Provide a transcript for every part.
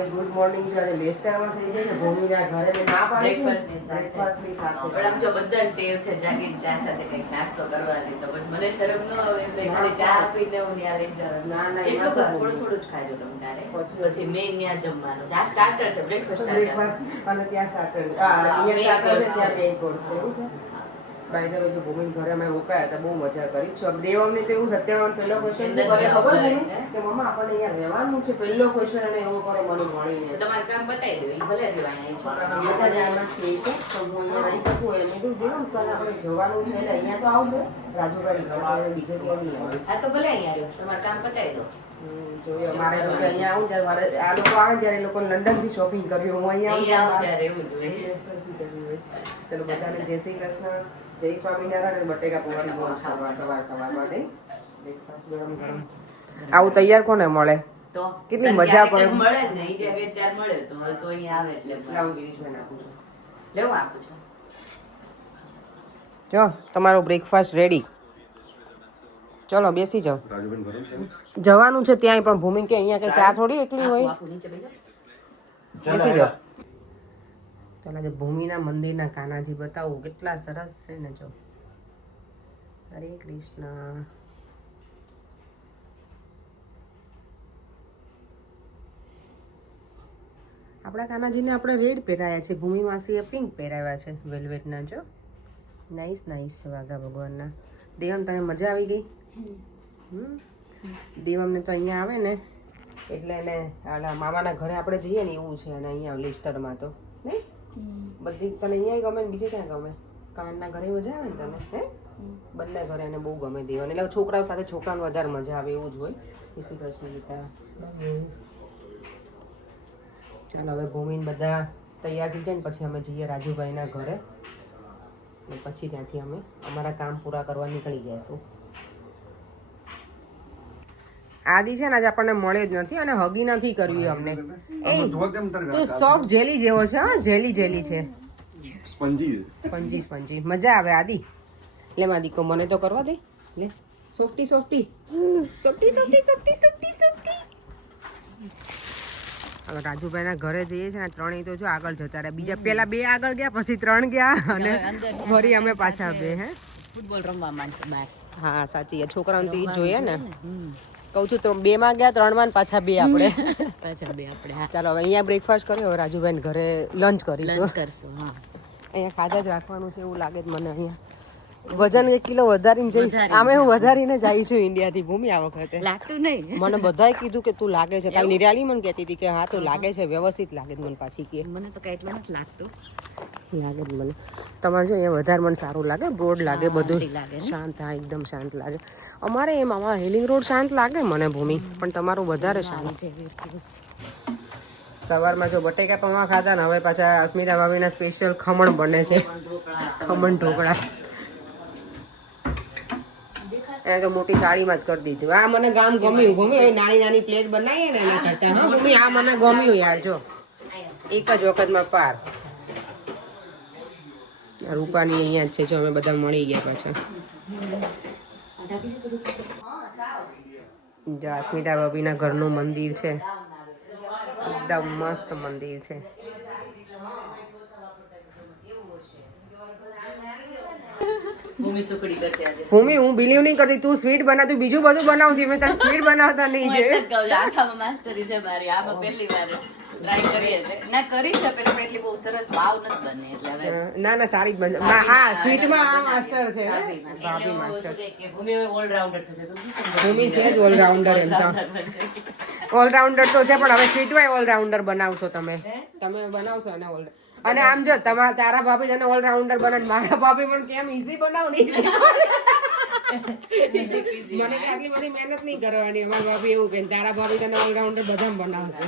મારી good morning છે આજે લેસ્ટરમાં થઈ ગઈ છે ભૂમિના ઘરે મેં ના પાડી બ્રેકફાસ્ટની સાથે પણ આમ જો બધાને ટેવ છે જાગીને ચા સાથે કંઈક નાસ્તો કરવાની તો પછી મને શરમ ન આવે એમ ખાલી ચા આપીને હું ત્યાં લઈ જાઉં ના, જેટલું એમાં થોડું થોડું જ ખાજો તમે તારે પછી મેં ત્યાં જમવાનું આ સ્ટાર્ટર છે બ્રેકફાસ્ટ સ્ટાર્ટર અને ત્યાં સેટરડે અહીંયા સેટરડે ત્યાં બે કોર્સ એવું છે બાય ધ વે જો ભૂમિ ઘરે અમે રોકાયા હતા બહુ મજા કરી છો દેવમની તો એવું સત્યાવન પહેલો ક્વેશ્ચન છે મને ખબર ભૂમિ કે મમ્મા આપણને અહીંયા રહેવાનું છે પહેલો ક્વેશ્ચન અને એવું કરો મને મળીને તમારે કામ બતાવી દો એ ભલે રહેવાના છોકરાના મજા જ આમાં છે કે તો હું અહીંયા રહી શકું એમ કીધું દેવમ તો આપણે જવાનું છે એટલે અહીંયા તો આવશે રાજુભાઈ ઘરે બીજે ક્યાં નહીં આવે હા તો ભલે અહીંયા રહ્યો તમારે કામ બતાવી દો જોઈએ મારે તો કે અહીંયા આવું ત્યારે મારે આ લોકો આવે ત્યારે એ લોકો લંડન થી શોપિંગ કર્યું હું અહીંયા આવું ત્યારે એવું જોઈએ ચલો બધાને જય શ્રી કૃષ્ણ જય સ્વામિનારાયણ અને બટેકા પૌવાની બહુ સવારમાં નહીં બ્રેકફાસ્ટ ગરમ ગરમ આવું તૈયાર કોને મળે તો કેટલી મજા પડે મળે જ નહીં જે ત્યારે મળે તો અહીંયા આવે એટલે લાવું ગિરીશભાઈ આપું છું લેવું આપું છું જો તમારો બ્રેકફાસ્ટ રેડી ચલો બેસી જાઓ જવાનું છે ત્યાંય પણ ભૂમિ કે અહીંયા કઈ ચા થોડી એકલી હોય આપું નીચે બેસો બેસી જાઓ ચાલો જે ભૂમિના મંદિરના કાનાજી બતાવું કેટલા સરસ છે ને જો હરે કૃષ્ણ આપણા કાનાજીને આપણે રેડ પહેરાયા છે ભૂમિ માસીએ પિંક પહેરાવ્યા છે વેલ્વેટના જો નાઈસ નાઈસ છે વાઘા ભગવાનના દેવમ તને મજા આવી ગઈ દેવમને તો અહીંયા આવે ને એટલે એને મામાના ઘરે આપણે જઈએ ને એવું છે અને અહીંયા લિસ્ટરમાં તો નહીં બધી તને અહીંયા ગમે ને બીજે ક્યાં ગમે કાનના ઘરે મજા આવે ને તને હે બંને ઘરે એને બહુ ગમે દેવાને એટલે છોકરાઓ સાથે છોકરાને વધારે મજા આવે એવું જ હોય જય શ્રી કૃષ્ણ ગીતા ચાલો હવે ભૂમિને બધા તૈયાર થઈ જાય ને પછી અમે જઈએ રાજુભાઈના ઘરે ને પછી ત્યાંથી અમે અમારા કામ પૂરા કરવા નીકળી જઈશું આદિ છે ને આજે આપણને મળે જ નથી અને હગી નથી કરવી અમને તો સોફ્ટ જેલી જેવો છે હા જેલી જેલી છે સ્પંજી સ્પંજી મજા આવે આદિ લે માદિકો મને તો કરવા દે લે softy softy softy softy softy softy softy હવે રાજુભાઈના ઘરે જઈએ છે ને ત્રણેય તો જો આગળ જતા રહ્યા બીજા પેલા બે આગળ ગયા પછી ત્રણ ગયા અને ફરી અમે પાછા બે હે ફૂટબોલ રમવા માંડશે બહાર હા સાચી છોકરાઓને તો ઈ જોઈએ ને કહું છું તો 2 માં ગયા 3 માં પાછા બે આપણે ચાલો હવે અહીંયા બ્રેકફાસ્ટ કર્યો હવે રાજુભાઈ ઘરે લંચ કરીશું હા અહીંયા ખાધા જ રાખવાનું છે એવું લાગે છે મને અહીંયા વજન 1 કિલો વધારીને જઈશ આમે હું વધારીને જઈ છું ઇન્ડિયાથી ભૂમિ આ વખતે લાગતું નહીં મને બધાએ કીધું કે તું લાગે છે કાલ નિરાલી મને કહેતી હતી કે હા તું લાગે છે વ્યવસ્થિત લાગે છે મને પાછી કે મને તો કઈ એટલું નથી લાગતું લાગે છે મને તમારે જો અહીંયા વધારે મને સારું લાગે બ્રોડ લાગે બધું શાંત હા એકદમ શાંત લાગે અમારે એમ આમાં હિલિંગ રોડ શાંત લાગે મને ભૂમિ પણ તમારું વધારે શાંત છે સવારમાં જો બટેકા પૌવા ખાધા ને હવે પાછા અસ્મિતા ભાભીના સ્પેશિયલ ખમણ બને છે ખમણ ઢોકળા એ તો મોટી થાળીમાં જ કરી દીધું આ મને ગામ ગમ્યું નાની નાની પ્લેટ બનાવીએ ને એના કરતા હા ભૂમિ આ મને ગમ્યું યાર જો એક જ વખતમાં પાર રૂપાની અહીંયા જ છે જો અમે બધા મળી ગયા પાછા જો અસ્મિતા ભાભીના ઘરનું મંદિર છે એકદમ મસ્ત મંદિર છે ભૂમિ હું બિલીવ નહીં કરતી તું સ્વીટ બનાવતી બીજું બધું બનાવતી મેં તને સ્વીટ બનાવતા નહીં છે માસ્ટરી છે મારી આમાં પહેલી વાર ટ્રાય કરીએ છે ના કરી છે પેલી પણ એટલી બહુ સરસ ભાવ નથી બને એટલે હવે ના સારી જ બને હા સ્વીટમાં આ માસ્ટર છે ભાભી માસ્ટર ભૂમિ ઓલરાઉન્ડર થશે ભૂમિ છે જ ઓલરાઉન્ડર એમ તો ઓલરાઉન્ડર તો છે પણ હવે સ્વીટમાં ઓલરાઉન્ડર બનાવશો તમે બનાવશો અને અને આમ જો તારા ભાભી તને ઓલરાઉન્ડર બનાવે મારા ભાભી મને કેમ ઈઝી બનાવ ને મને કે આટલી બધી મહેનત નહીં કરવાની અમારા ભાભી એવું કે તારા ભાભી તને ઓલરાઉન્ડર બધા બનાવશે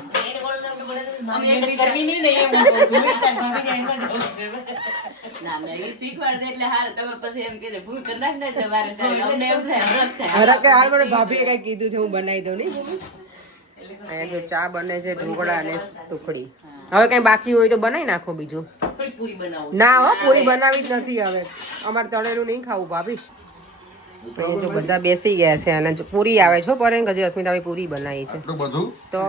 ભાભીએ કઈ કીધું છે હું બનાવી દઉં નહીં અહીંયા જો ચા બને છે ઢોકળા અને સુખડી હવે કઈ બાકી હોય તો બનાવી નાખો બીજું ના હો પૂરી બનાવી જ નથી હવે અમારે તળેલું નહીં ખાવું ભાભી અહીંયા જો બધા બેસી ગયા છે અને જો પૂરી આવે છો પરેંગ હજી અસ્મિતાભાઈ પૂરી બનાવી છે તો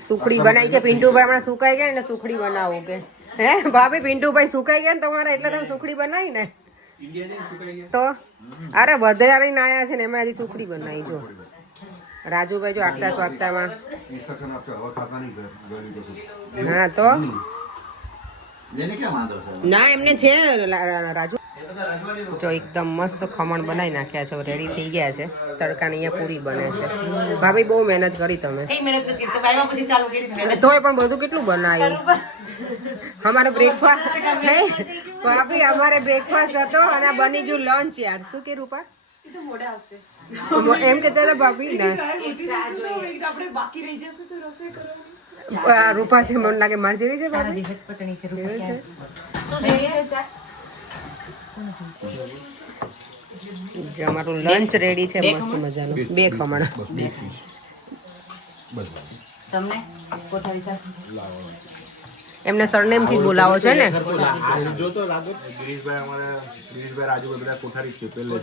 સુખડી બનાવી છે પિન્ટુભાઈ હમણાં સુકાઈ ગયા ને સુખડી બનાવું કે હે ભાભી પિન્ટુભાઈ સુકાઈ ગયા ને તમારા એટલે તમે સુખડી બનાવી ને તો અરે વધારે ના આયા છે ને એમાં હજી સુખડી બનાવી જો રાજુભાઈ જો આગતા સ્વાગતામાં હા તો ના એમને છે રાજુ જો એકદમ મસ્ત ખમણ બનાવી નાખ્યા છે રેડી થઈ ગયા છે તડકાની અહીંયા પૂરી બને છે ભાભી બહુ મહેનત કરી તમે તોય પણ બધું કેટલું બનાવ્યું અમારો બ્રેકફાસ્ટ હે ભાભી અમારે બ્રેકફાસ્ટ હતો અને આ બની ગયું લંચ યાર શું કે રૂપા એમ કહેતા હતા ભાભી ના રૂપા છે મને લાગે માર જેવી છે ભાભી જે અમારું લંચ રેડી છે મસ્ત મજાનું બે ખમણ તમને કોઠારી શાક એમને સરનેમ થી બોલાવો છે ને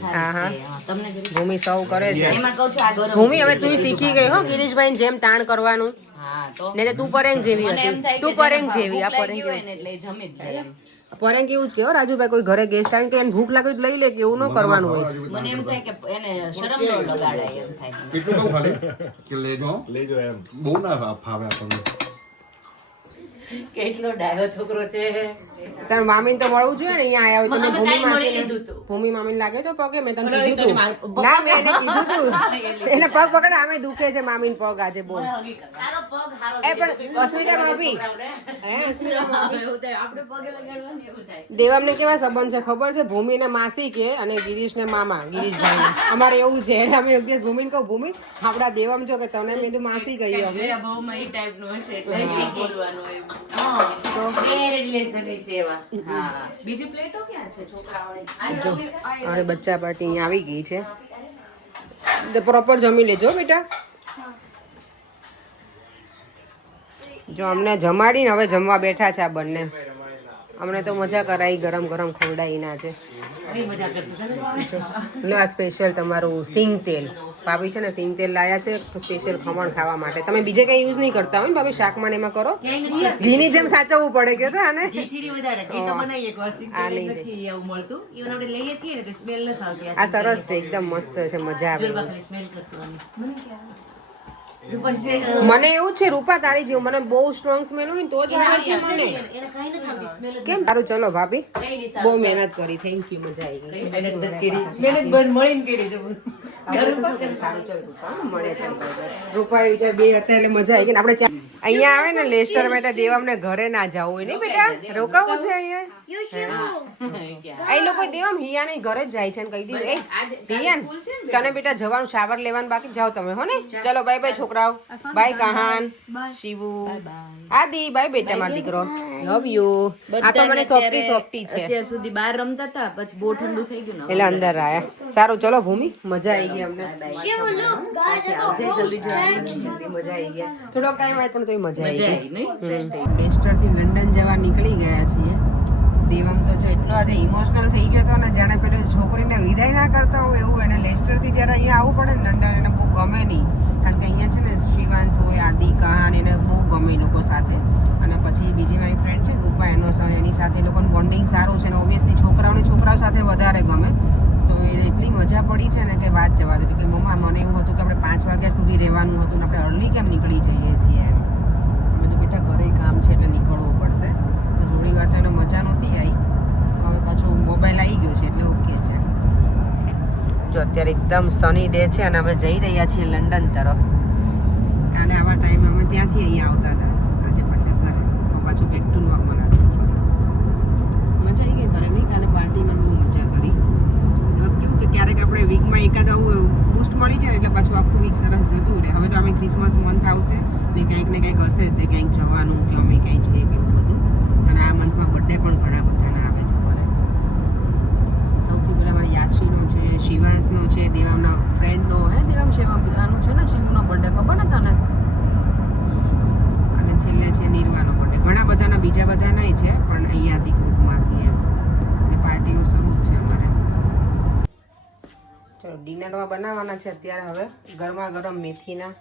હા હા તમને ભૂમિ સૌ કરે છે એમાં કહું છું આ ગરમ ભૂમિ હવે તું શીખી ગઈ હો ગિરીશભાઈ જેમ તાણ કરવાનું હા તો ને તું પરેંગ જેવી મને એમ હતી થાય તું કે પરેંગ જેને જેવી આ ભૂખ પરેંગ લાગી હોય ને એટલે એ જમી જ જાય એમ. પરેંગ એવું જ કેવો રાજુભાઈ કોઈ ઘરે ગેસ્ટ આવે કે એને ભૂખ લાગે તો લઈ લે કે એવું ન કરવાનું હોય મને એમ થાય કે એને શરમ ન લગાડાય એમ થાય કેટલું કહું ખાલી કે લેજો એમ બહુ ના ફાવે આપણને કેટલો ડાયો છોકરો છે તાર મામીને તો મળવું જોઈએ ને અહીંયા આયા હોય તો અમે મેં ભૂમિ કાંઈ મળી માસીને લીધું તું. ભૂમિ મામીને લાગે તો પગે મેં તને બોલો, કીધું એ તો તું મારું- ના મેં એને કીધું તું એને પગ પકડ આમે દુખે છે મામીને પગ આજે બહુ તારો પગ હારો એ પણ અસ્મિતા ભાભી હે અસ્મિતા ભાભી એવું થાય આપણે પગે લગાડવાનું એવું થાય દેવામને કેવા સંબંધ છે ખબર છે ભૂમિને માસી કે અને ગિરીશને મામા ગિરીશભાઈ અમારે એવું છે અમે એક દિવસ ભૂમિને કહું ભૂમિ આપડા દેવમ છો કે તને મેં કીધું માસી કહી અમે જયા બહુમાં ઈ ટાઈપનું હશે એટલે ઈ બોલવાનું હોય. હા બે રિલેશન ની સેવા હા બીજી પ્લેટો ક્યાં છે છોકરાઓની આ લોબી છે? અને બચ્ચા પાર્ટી અહીંયા આવી ગઈ છે તો પ્રોપર જમી લેજો બેટા જો અમને જમાડીને હવે જમવા બેઠા છે આ બંને અમને તો મજા કરાઈ ગરમ ગરમ ખવડાવી ના છે કઈ મજા કરશું લો આ સ્પેશિયલ તમારું સિંગ તેલ ભાભી છે ને સિંગ તેલ લાયા છે સ્પેશિયલ ખમણ ખાવા માટે તમે બીજે કઈ યુઝ નહીં કરતા હોય ને ભાભી શાકમાં ને એમાં કરો ક્યાંય નથી ઘીની જેમ સાચવવું પડે કે તો આને ઘીથી વધારે ઘી તો બનાવીએ એક વાર આ સિંગતેલ નહીં નથી એવું મળતું ઈવન આપણે લઈએ છીએ ને તો સ્મેલ નથી આવતી આ સરસ છે એકદમ મસ્ત છે મજા આવે એવું છે. સ્મેલ કરતું પણ છે મને એવું જ છે રૂપા તારી જેવું મને બહુ સ્ટ્રોંગ સ્મેલ હોય ને તો જ આવે છે મને એને કઈ નથી આવતી સ્મેલ કેમ સારું ચલો ભાભી કઈ નહીં બહુ મહેનત કરી થેન્ક યુ મજા આવી ગઈ મહેનત નથી કરી મહેનત બંધ મળીને કરી છે સારું ચાલ રૂપા મળે છે રૂપા એ બે હતા એટલે મજા આવી ગઈ ને આપણે અહીંયા આવે ને લેસ્ટર બેટા દેવામને ઘરે ના જવું હોય ને બેટા રોકાવું છે અહીંયા એ લોકો દેવામ હિયાની ઘરે જ જાય છે ને કહી દીધું એ હિયાન તને બેટા જવાનું શાવર લેવાનું બાકી જાઓ તમે હો ને ચલો બાય બાય છોકરાઓ બાય કહાન શિવુ આદિ બાય બેટા મારો દીકરો લવ યુ આ તો મને સોફ્ટી સોફ્ટી છે અત્યાર સુધી બહાર રમતા હતા પછી બહુ ઠંડુ થઈ ગયું ને એટલે અંદર આયા સારું ચલો ભૂમિ મજા આવી ગઈ અમને જલ્દી મજા આવી ગયા થોડોક ટાઈમ આય પણ તોય મજા આવી મજા ગઈ આવી નહીં ફ્રેશ થઈ લેસ્ટર થી લંડન જવા નીકળી ગયા છીએ દેવમ તો જો એટલો આજે ઇમોશનલ થઈ ગયો હતો ને જાણે પેલી છોકરીને વિદાય ના કરતા હોય એવું એને લેસ્ટર થી જયારે અહીંયા આવવું પડે ને લંડન એને બહુ ગમે નહીં કારણ કે અહીંયા છે ને શ્રીવાંશ હોય આદિ કહાન એને બહુ ગમે એ લોકો સાથે અને પછી બીજી મારી ફ્રેન્ડ છે રૂપા એનો સન એની સાથે એ લોકોનું બોન્ડિંગ સારું છે ને ઓબ્વિયસલી છોકરાઓ સાથે વધારે ગમે તો એ એટલી મજા પડી છે ને કે વાત જવા દે કે મમ્મા મને એવું હતું કે આપણે 5 વાગ્યા સુધી રહેવાનું હતું ને આપણે અર્લી કેમ નીકળી જઈએ છીએ એમ અમે તો બેટા ઘરે કામ છે એટલે નીકળવું પડશે તો થોડી વાર તો એને મજા નહોતી આવી હવે પાછું મોબાઈલ આવી ગયો છે એટલે ઓકે છે જો અત્યારે એકદમ સની ડે છે અને અમે જઈ રહ્યા છીએ લંડન તરફ કાલે આવા ટાઈમે અમે ત્યાંથી અહીંયા આવતા હતા આજે પાછા ઘરે પાછું બેક ટુ નોર્મલ હતું મજા આવી ગઈ ઘરે નહીં કાલે પાર્ટીમાં બહુ મજા કરી કેવું કે ક્યારેક આપણે વીકમાં એકાદ આવું બૂસ્ટ મળી જાય એટલે પાછું આખું વીક સરસ જતું રહે હવે તો અમે ક્રિસમસ મંથ આવશે એટલે કંઈક ને કંઈક હશે તે કંઈક જવાનું કે અમે કંઈક કંઈક એવું બધું અને આ મંથમાં બર્થડે પણ ઘણા બધાના આવે છે મને સૌથી પહેલાં મારી યાશીનો છે શિવાંશનો છે દેવામના ફ્રેન્ડનો હે દેવામ શિવાનું છે ને શિવનો બર્થડે ખબર ને તને અને છેલ્લે છે નિર્વાનો બર્થડે ઘણા બધાના બીજા બધાનાય છે પણ અહીંયાથી ગ્રુપમાંથી એમ એટલે પાર્ટીઓ શરૂ જ છે અમારે ચલો ડિનરમાં બનાવવાના છે અત્યારે હવે ગરમા ગરમ મેથીના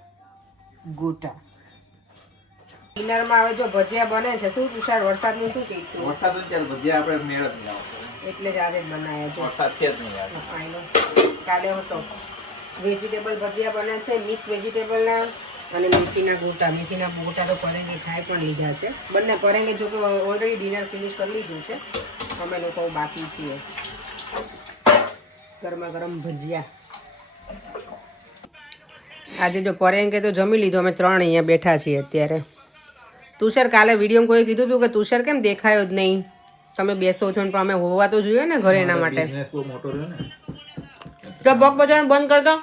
ગોટા. ડિનરમાં હવે જો ભજીયા બને છે. શું તુષાર વરસાદનું શું કીધું? વરસાદ ત્યારે ભજીયા આપણે મેળ જ નહીં આવશે. એટલે જ આજે જ બનાવ્યા છે. વરસાદ છે જ નહીં યાર. કાલે હતો વેજીટેબલ ભજીયા બને છે, મિક્સ વેજીટેબલના અને મેથીના ગોટા. મેથીના ગોટા તો પરેંગે ખાઈ પણ લીધા છે બંને. પરેંગે જો કે ઓલરેડી ડિનર ફિનિશ કરી લીધું છે, અમે લોકો બાકી છીએ. ગરમા ગરમ ભજીયા. આજે જો પરેંગે તો જમી લીધું, અમે 3 અહીંયા બેઠા છીએ અત્યારે. તુષાર કાલે વિડીયોમાં કોઈ કીધું હતું કે તુષાર કેમ દેખાયો જ નહીં, તમે બેસો છો ને, પણ અમે હોવા તો જોઈએ ને ઘરે, એના માટે. બિઝનેસ બહુ મોટો રહ્યો ને. તો પગ બચાવવાનું બંધ કર દો.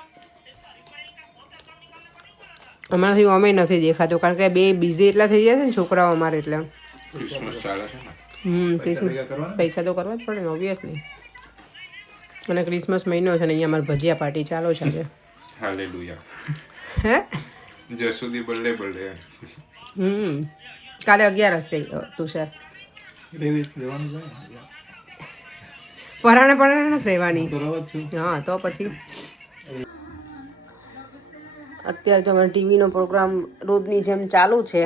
અમારાથી અમે નથી દેખાતો કારણ કે બે બિઝી એટલા થઈ જાય છે ને છોકરાઓ અમારે, એટલે. ક્રિસમસ ચાલે છે ને. પૈસા તો કરવા જ પડે ને ઓબ્વિયસલી. અને ક્રિસમસ મહિનો છે ને અહીંયા અમારે ભજીયા પાર્ટી ચાલો છે આજે. હાલેલુયા. હે જસુદી બર્થડે. કાલે 11 છે તુષાર. રહેવાનું છે ને. પરાણે નથી રહેવાની. તો રહો જ છું. હા તો પછી અત્યારે તો અમારે ટીવીનો પ્રોગ્રામ રોજની જેમ ચાલુ છે.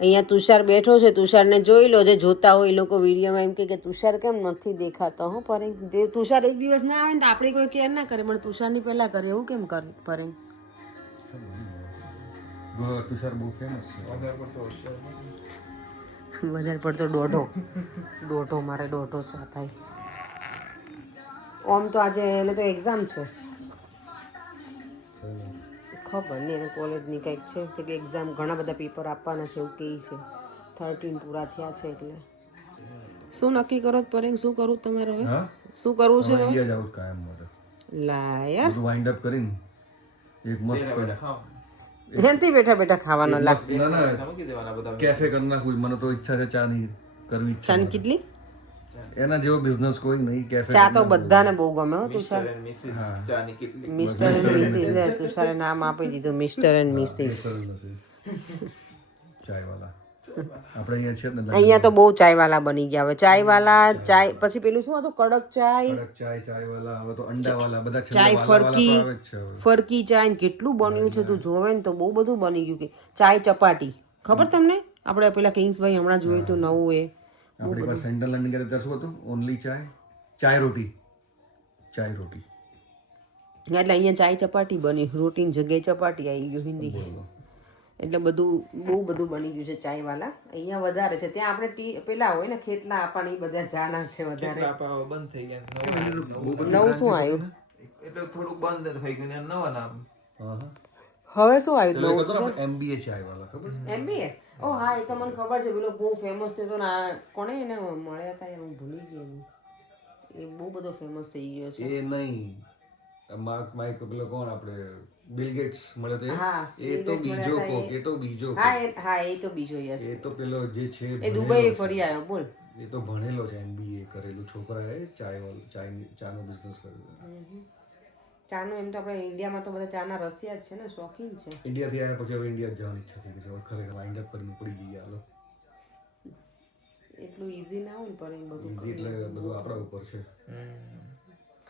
અહીંયા તુષાર બેઠો છે. તુષારને જોઈ લો, જે જોતા હોય એ લોકો વિડીયોમાં એમ કે તુષાર કેમ નથી દેખાતો. હો પરેંગ, તુષાર એક દિવસ ના આવે ને તો આપણે કોઈ કેર ના કરે, પણ તુષારની પહેલા કરે એવું કેમ કરે પરેંગ? તુષાર બહુ ફેમસ છે. વધારે પડતો દોઢો મારે દોઢો થાય. ઓમ તો આજે એને તો એક્ઝામ છે, ખબર નહીં એને કોલેજની કંઈક છે કે એક્ઝામ, ઘણા બધા પેપર આપવાના છે એવું કહે છે. 13 પૂરા થયા છે એટલે. શું નક્કી કરો પરેંગ? શું કરવું તમારે હવે? શું કરવું છે તમે? લા યાર વાઇન્ડ અપ કરીને એક મસ્ત એનાથી બેઠા બેઠા ખાવાનો લાગ. મૂકી દેવાના બધા. કેફે કરી નાખું. મને તો ઈચ્છા છે ચાની કરવી. ચાની કેટલી? એના જેવો બિઝનેસ કોઈ નહીં. કેફે ચા તો બધાને બહુ ગમે હો તુષાર. મિસ્ટર એન્ડ મિસિસ ચાની કેટલી. મિસ્ટર એન્ડ મિસિસ તુષારે નામ આપી દીધું, મિસ્ટર એન્ડ મિસિસ. ચાયવાલા આપણે અહીંયા છે ને. અહીંયા તો બહુ ચાયવાલા બની ગયા હવે. ચાયવાલા, ચાય પછી પેલું શું હતું, કડક ચાય, ચાયવાલા, હવે તો અંડાવાલા, બધા ચાય ફરકી ચાય ને કેટલું બન્યું છે. તું જોવે ને તો બહુ બધું બની ગયું. કે ચાય ચપાટી ખબર તમને? આપણે પેલા કિંગ્સભાઈ હમણાં જોયું હતું નવું એ. આપણી પાસે સેન્ટ્રલ લંડન ગયા ત્યારે શું હતું? ઓનલી ચાય રોટી. એટલે અહીંયા ચાય ચપાટી બની, રોટીની જગ્યાએ ચપાટી આવી ગયું હિન્દી. એટલે બહુ બધું બની ગયું છે ચાયવાલા. અહીંયા વધારે છે. ત્યાં આપણે પેલા હોય ને ખેતલા આપણા, એ બધા જાના છે વધારે. બંધ થઈ ગયા. નવું શું આવ્યું? એટલે થોડું બંધ થઈ ગયું. નવા નામ. હવે શું આવ્યું? MBA ચાયવાલા ખબર છે? MBA? ઓ હા, એ તો મને ખબર છે. પેલો બહુ ફેમસ થયો ને, કોણે એને મળ્યા હતા હું ભૂલી ગયો. એ બહુ બધો ફેમસ થઈ ગયો છે. એ નહીં, માર્ક પેલો કોણ આપણે બિલ ગેટ્સ મળે તો એ તો બીજો કોક. એ તો બીજો. હા એ તો બીજો. યસ, એ તો પેલો જે છે એ દુબઈ ફરી આવ્યો. બોલ, એ તો ભણેલો છે, MBA કરેલું છોકરાએ. ચાનો બિઝનેસ કર્યો. ચાનો એમ તો આપણે ઇન્ડિયામાં તો બધા ચાના રસિયા જ છે ને, શોખીન છે. ઇન્ડિયાથી આવ્યા પછી હવે ઇન્ડિયા જવાની ઈચ્છા થઈ ગઈ છે. ખરેખર વાઇન્ડ અપ કરીને પડી ગઈ. હાલો, એટલું ઈઝી ના હોય પર એ બધું. ઈઝી એટલે બધું આપણા ઉપર છે.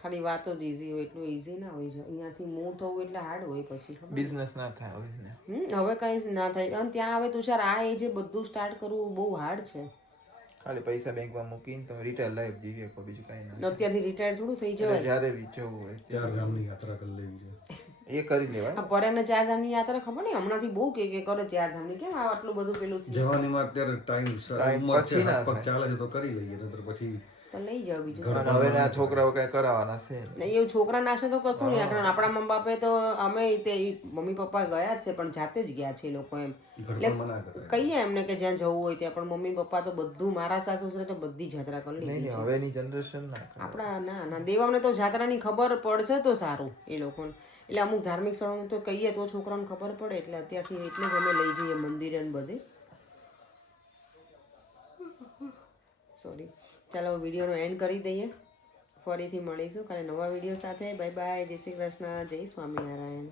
ખાલી વાતો જ ઈઝી હોય, એટલું ઈઝી ના હોય છે. અહીંયાથી મૂવ થવું એટલે હાર્ડ હોય પછી. બિઝનેસ ના થાય હવે કઈ ના થાય. અને ત્યાં આવે તુષાર આ એજે બધું સ્ટાર્ટ કરવું બહુ હાર્ડ છે. ખાલી પૈસા બેંકમાં મૂકીને તમે રિટાયર લાઈફ જીવી શકો, બીજું કઈ ના. અત્યારથી રિટાયર થોડું થઈ જવાય. જ્યારે બી જવું હોય 4 ધામની યાત્રા કરી લેવી છે. એ કરી લેવાય. પરેને 4 ધામની યાત્રા ખબર નહીં, હમણાંથી બહુ કે કરે 4 ધામની. કેમ આટલું બધું પેલું જવાનીમાં અત્યારે ટાઈમ ચાલે છે તો કરી લઈએ, નતર પછી લઈ જાવ બીજું. હવે આ છોકરાઓ કઈ કરાવવાના છે એવું છોકરા નાશે તો કશું નહીં. કારણ આપણા મમ્મી બાપે તો અમે મમ્મી પપ્પા ગયા જ છે, પણ જાતે જ ગયા છે એ લોકો. એમ એટલે કહીએ એમને કે જ્યાં જવું હોય ત્યાં, પણ મમ્મી પપ્પા તો બધું, મારા સાસુ સસરે તો બધી જાત્રા કરી લીધી છે. હવેની જનરેશન ના આપણા ના દેવાને તો જાત્રાની ખબર પડશે તો સારું એ લોકોને. એટલે અમુક ધાર્મિક સ્થળોને તો કહીએ તો છોકરાઓને ખબર પડે. એટલે અત્યારથી એટલે જ અમે લઈ જઈએ મંદિરે ને બધે. સોરી, ચાલો વિડીયોનો એન્ડ કરી દઈએ. ફરીથી મળીશું કાલે નવા વિડીયો સાથે. બાય બાય, જય શ્રી કૃષ્ણ, જય સ્વામિનારાયણ.